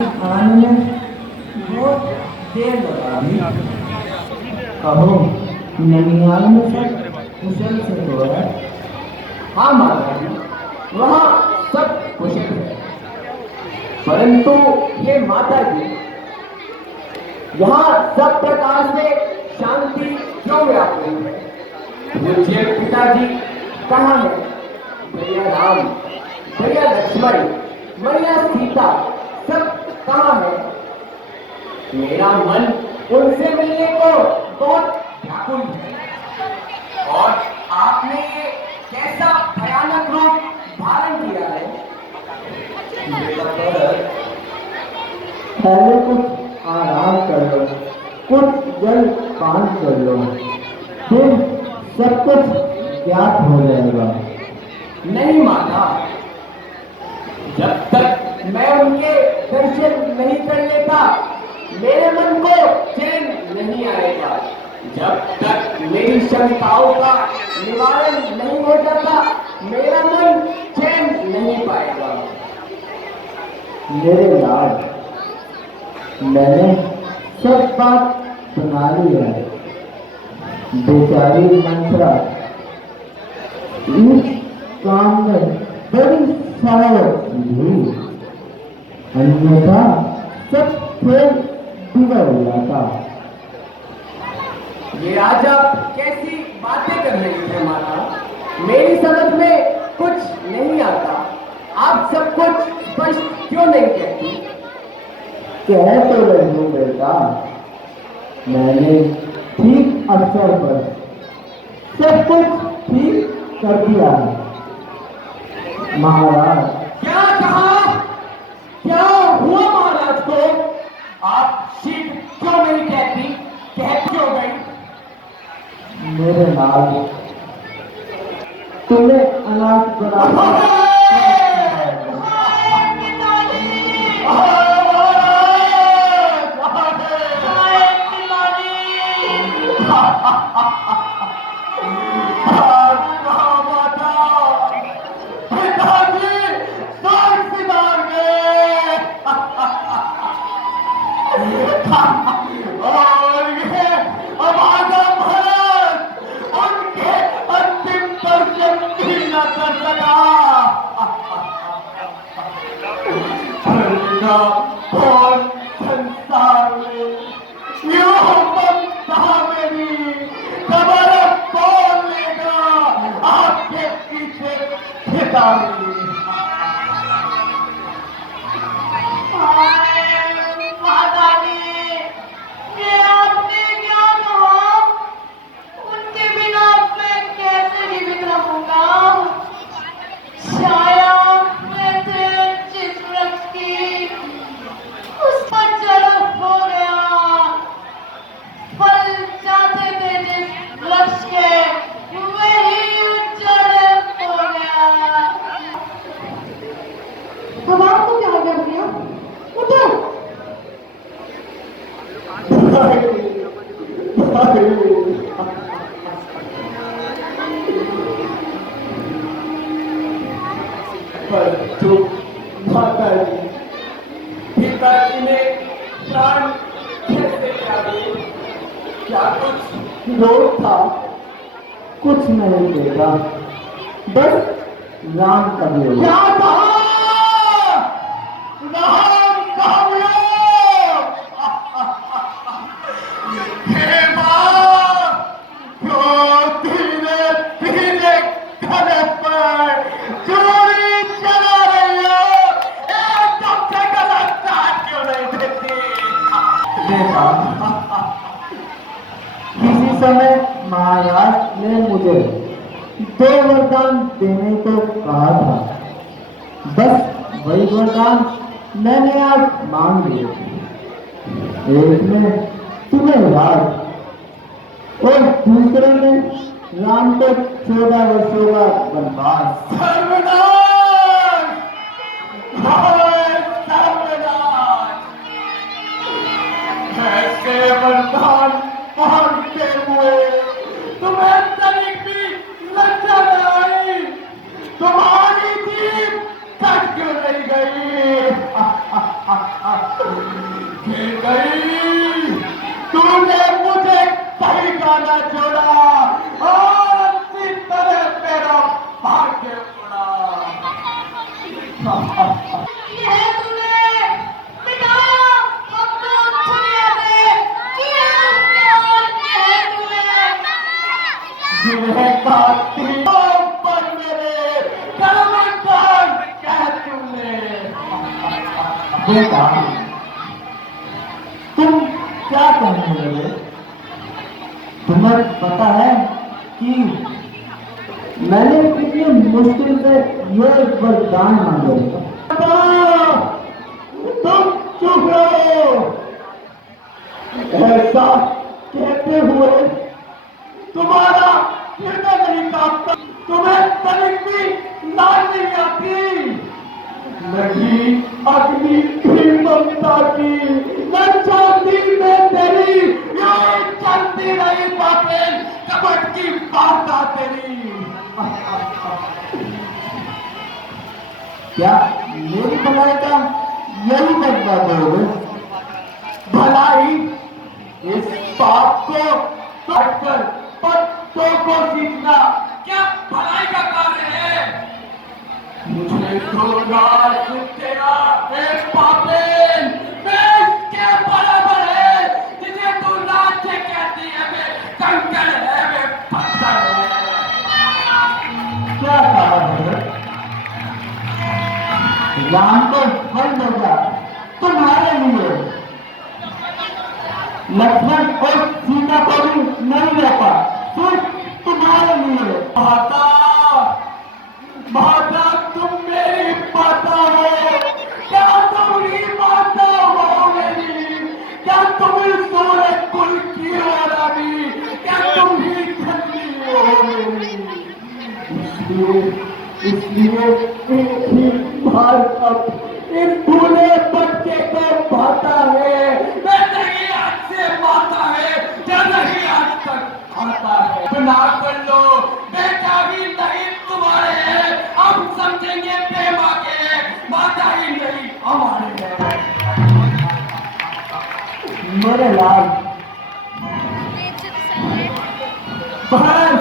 आने में बहुत देर लगा भी। कहो ननिहाल में सब कुशल से तो है। हाँ माता जी, वहाँ सब कुशल है, परंतु ये माता जी, यहाँ सब प्रकार से शांति क्यों व्याप्त है? मुझे पिताजी कहाँ है? भैया राम, भैया लक्ष्मण, मैया सीता सब कहाँ है? मेरा मन उनसे मिलने को बहुत व्याकुल है। और आपने ये कैसा भयानक रूप धारण किया है? पहले कुछ आराम कर लो, कुछ जल पान कर लो, फिर सब कुछ ज्ञात हो जाएगा। नहीं माता, जब तक मैं उनके दर्शन नहीं कर लेता मेरे मन को चैन नहीं आएगा। जब तक मेरी शंकाओं का निवारण नहीं हो जाता मेरा मन चैन नहीं पाएगा। मेरे लाल, मैंने सब बात सुना ली है। बेचारी मंत्रा इस काम में बड़ी सहायक थी, अन्यथा सब खेल बिगड़ जाता। ये आज आप कैसी बातें कर रही हैं माता? मेरी समझ में कुछ नहीं आता। आप सब कुछ स्पष्ट क्यों नहीं कहती? कह तो रही हूँ बेटा, मैंने ठीक अवसर पर सब कुछ ठीक कर दिया है। महाराज, क्या कहा? क्या हुआ महाराज को? आप शीघ्र क्यों नहीं कहती? कहती हो गई? मेरे लाल, तुम्हें अनाथ बना और ये अभागा भरत उनके अंतिम दर्शन भी न कर सका। और संसार में यूं ममता मेरी खबर कौन लेगा? आपके पीछे खिताबी परंतु माता जी, पिताजी ने प्राण कैसे त्यागे? क्या कुछ रोग था? कुछ नहीं बेटा, बस राम का वियोग। क्या कहा? राम का वियोग? हे मां, क्यों धीरे धीरे घर पर चोरी चला रही हो? एकदम से गलत साथ क्यों नहीं देती? देखा, किसी समय महाराज ने मुझे 2 वरदान देने को कहा था, बस वही वरदान मैंने आज मांग लिए। एक में तुम्हें राज और दूसरे में राम को 14 वर्षों का वनवास। सर्वनाश! सर्वनाश! ऐसे वरदान मांगते हुए तुम्हें तनिक भी लज्जा न आई? तुम्हारी जीभ कट क्यों नहीं गई? फिर गई, तूने मुझे कहीं गाना छोड़ा और अच्छी तरह तेरा भाग्य उड़ा। ये तूने मिटाया अपना दुनिया से, किया प्यार ये तूने। जिन्हें काटी पर मेरे कर्मकांड कह तूने। बेटा, तुम क्या कहने लगे? तुम्हें पता है कि मैंने कितनी मुश्किल से ये वरदान मांगे। तुम चुप रहो। ऐसा कहते हुए तुम्हारा हृदय नहीं कांपता, तुम्हें तनिक भी लाज नहीं आती। नहीं अग्नि भी ममता की, न चांदी में तेरी, ये चलती रही बातें कपट की वार्ता तेरी। क्या मेरी भलाई का यही मतलब है? भलाई इस पाप को हटकर पत्तों को सींचना क्या भलाई का कार्य है? मुझे तो राज तेरा एक पापेन के बराबर है, जिसे तू राज्य कहती है वे कंकड़ है, वे पत्थर है। क्या कहा है? राम को फल देगा तुम्हारे लिए, लक्ष्मण और सीता को भी नहीं रहता सिर्फ तुम्हारे लिए। माता, माता तुम मेरी माता हो, क्या तुम ही माता हो मेरी? क्या तुम ही सूर्य कुल की हो रानी? क्या तुम ही धन्य हो मेरी? इसलिए एक ही बार अब इस भूले बच्चे को भाता है, वैसे ही आज से माता है, जो नहीं आज तक आता है। बिना कर लो, बेटा भी नहीं तुम्हारे हैं, अब समझेंगे प्रेमा के, माता ही नहीं हमारे हैं। मेरे लाल, बस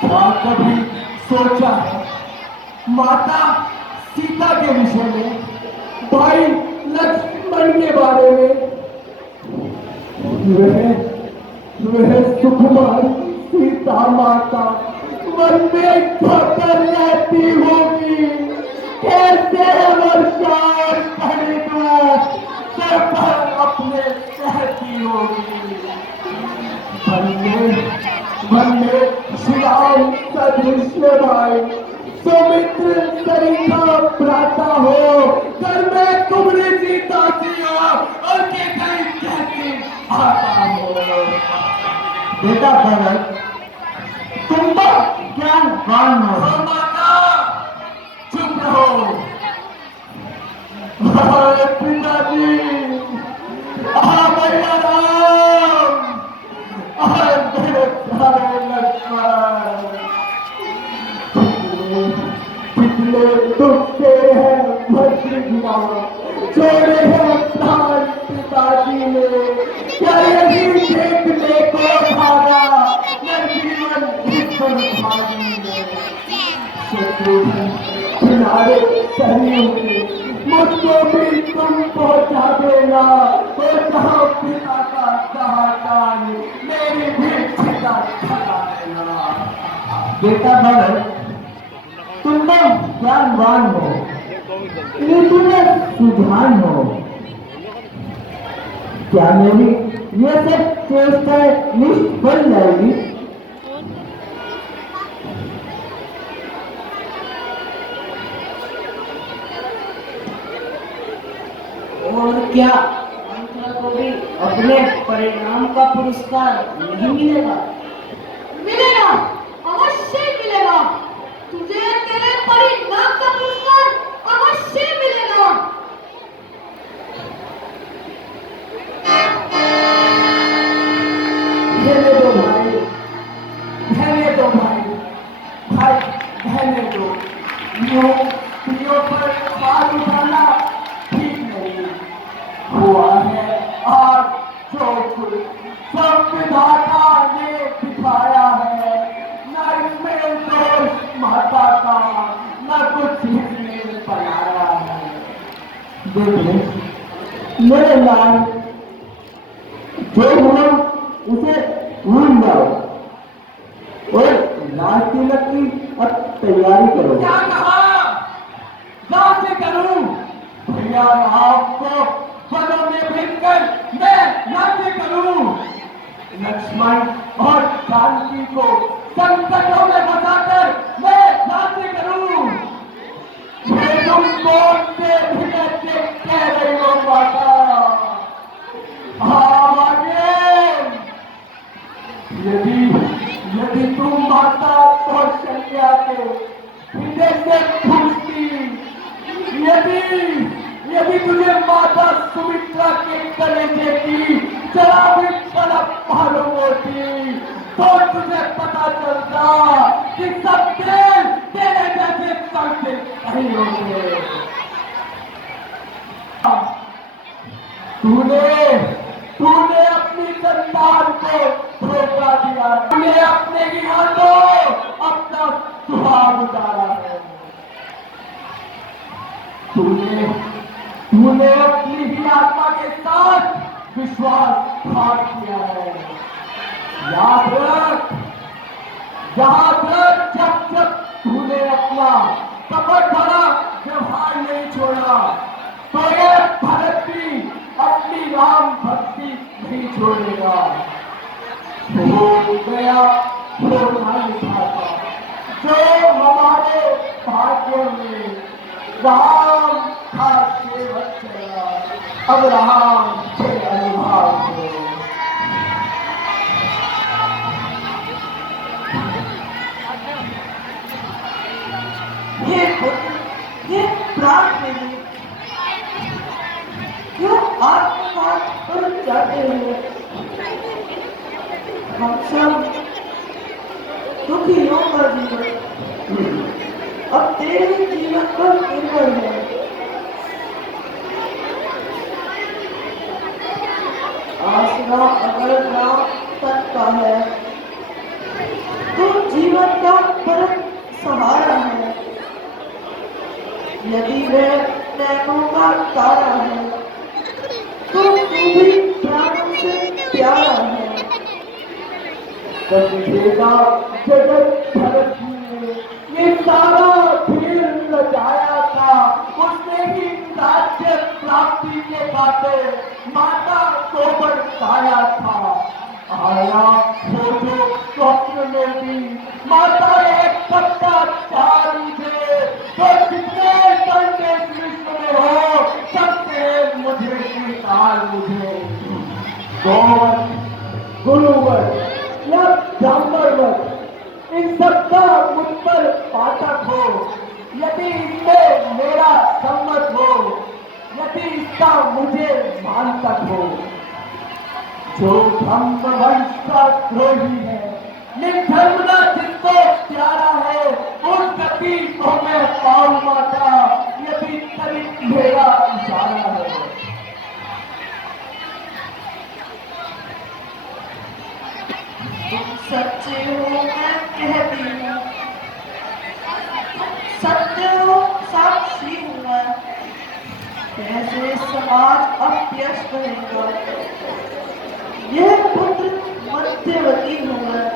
क्या कभी सोचा है माता सीता के विषय में, भाई लक्ष्मण के बारे में? वह सुकुमार सीता माता मन में खोकर रहती होगी, कैसे वर्षा खरीदू सर पर अपने कहती होगी। बंदे श्रीराम सदृश्य भाई, सौमित्र सरिता भ्राता हो, घर में तुम्हारी सीता सी हो और के कहीं कहती आता हो। बेटा भरत, तुम तो ज्ञानवान हो। माता चुप रहो। पिताजी, भैया राम, मेरे प्यारे लक्ष्मण, पिछले दुख से है भद्रगिरा, छोड़े हैं प्राण पिताजी ने, क्या यही देखने को भागा न जीवन भागी ने। शत्रुघ्न किनारे सही हुए, मुझको भी तुम पहुंचा देना, तो जहाँ पिता का जहाँ कान, मेरी भी चिता खड़ा देना। बेटा भरत, तुम तो ज्ञानवान हो, लेकिन सुजान हो। क्या मेरी ये सब चेष्टाएं निष्फल जाएगी? और क्या मंत्र को भी अपने परिणाम का पुरस्कार नहीं मिलेगा? मिलेगा, अवश्य मिलेगा। तुझे तेरे परिणाम का पुरस्कार अवश्य मिलेगा। रहने दो भाई, रहने दो भाई, भाई रहने दो। प्रियो पर देखो मेरे लाल, जो हुआ उसे भूल जाओ और लाल तिलक की अब तैयारी करो। क्या कहा? कैसे करूं? भैया आपको पदों में भेजकर मैं कैसे करूं? लक्ष्मण और जानकी को संकटों में फंसाकर मैं कैसे करूं? ये तुम कौन से भिनक के कह रही हो माता? हाँ आगे, यदि यदि तुम माता कौशल्या के हृदय से पूछती, यदि यदि तुझे माता सुमित्रा के कलेजे की जरा भी तड़प मालूम होती तो तुझे पता चलता कि सब तेल तेरे जैसे करते नहीं होते। तूने तूने अपनी संतान को धोखा दिया, तूने अपने ही हाथों अपना सुहाग उतारा है। तूने तूने अपनी ही आत्मा के साथ विश्वासघात किया है। याद रख, याद रख, जब जब तूने अपना कपट भरा व्यवहार नहीं छोड़ा तो ये भरत भी अपनी राम भक्ति नहीं छोड़ेगा। हो गया होना लिखा था, जो हमारे भाग्यों में राम का सेवक चला, अब राम से अनुभाव हो। हे पुत्र, हे प्राण मेरे, क्यों आत्मघात कर जाते हो? हम सब दुखियों का जीवन अब तेरे जीवन पर निर्भर है। आसरा अगर राम तक का है तो जीवन का परम सहारा है। यदि वह नैनों का तारा है तो तू भी प्राणों से प्यारा है। देगा जगत भरत ने ये सारा खेल रचाया था, उसने ही राज्य प्राप्ति के खातिर माता को बरसाया था। आया सोचो स्वप्न में भी माता एक सत्ता चारू थे, तो जितने संदेश विश्व में हो सबसे मुझे स्वीकार मुझे। गौवत, गुरुवत या ब्राह्मणवत, इन सबका मुझ पर पाठक हो। यदि इसमें मेरा सम्मत हो, यदि इसका मुझे मान तक हो। जो ब्रह्म वंश का द्रोही है, निर्धर्मना जिसको प्यारा है, उस गति को मैं पाऊं माता, यदि तभी मेरा इशारा है। तुम सच्चे हो मैं कहती हूँ, सत्य हो साक्षी हूँ मैं। कैसे समाज अभ्यस्त रहेगा, यह पुत्र मध्यवती हूँ मैं।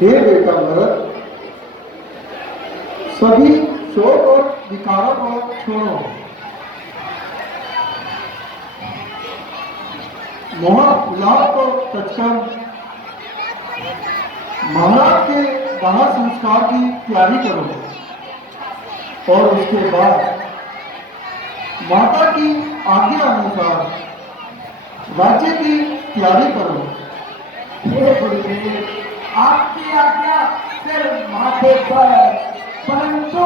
हे बेटा भरत, सभी शोक और विकारों को छोड़ो। मोह उल्लास को तजकर महाराज के दाह संस्कार की तैयारी करो और उसके बाद माता की आज्ञा अनुसार राज्य की तैयारी करो। हे गुरुदेव, आपकी आज्ञा सिर्फ माथे पर, परंतु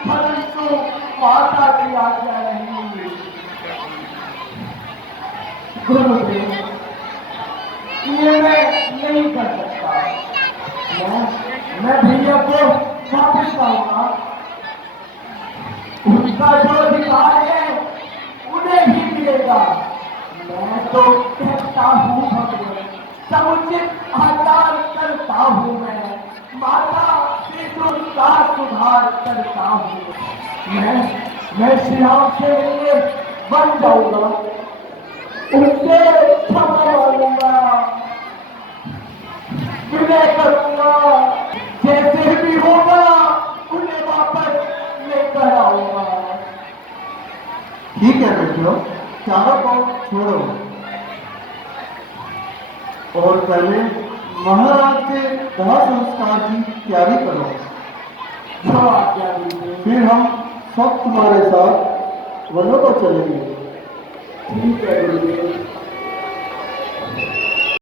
परंतु माता की आज्ञा नहीं। गुरुदेव, ये मैं नहीं कर सकता। मैं भैया को वापस लाऊंगा। उनका जो अधिकार है उन्हें ही मिलेगा। मैं तो कहता हूँ भगवान, समुचित आचार करता हूँ मैं। माता से विश्व का सुधार करता हूँ। मैं श्री राम से मिलने बन जाऊंगा, उनसे क्षमा मांगूंगा, विनय करूंगा, जैसे भी होगा उन्हें वापस लेकर आऊंगा। ठीक है बेटियों, चारों को छोड़ो और पहले महाराज के दाह संस्कार की तैयारी करो। जो आज्ञा दीजिए। फिर हम सब तुम्हारे साथ वनों को चलेंगे। ठीक है गुरुदेव।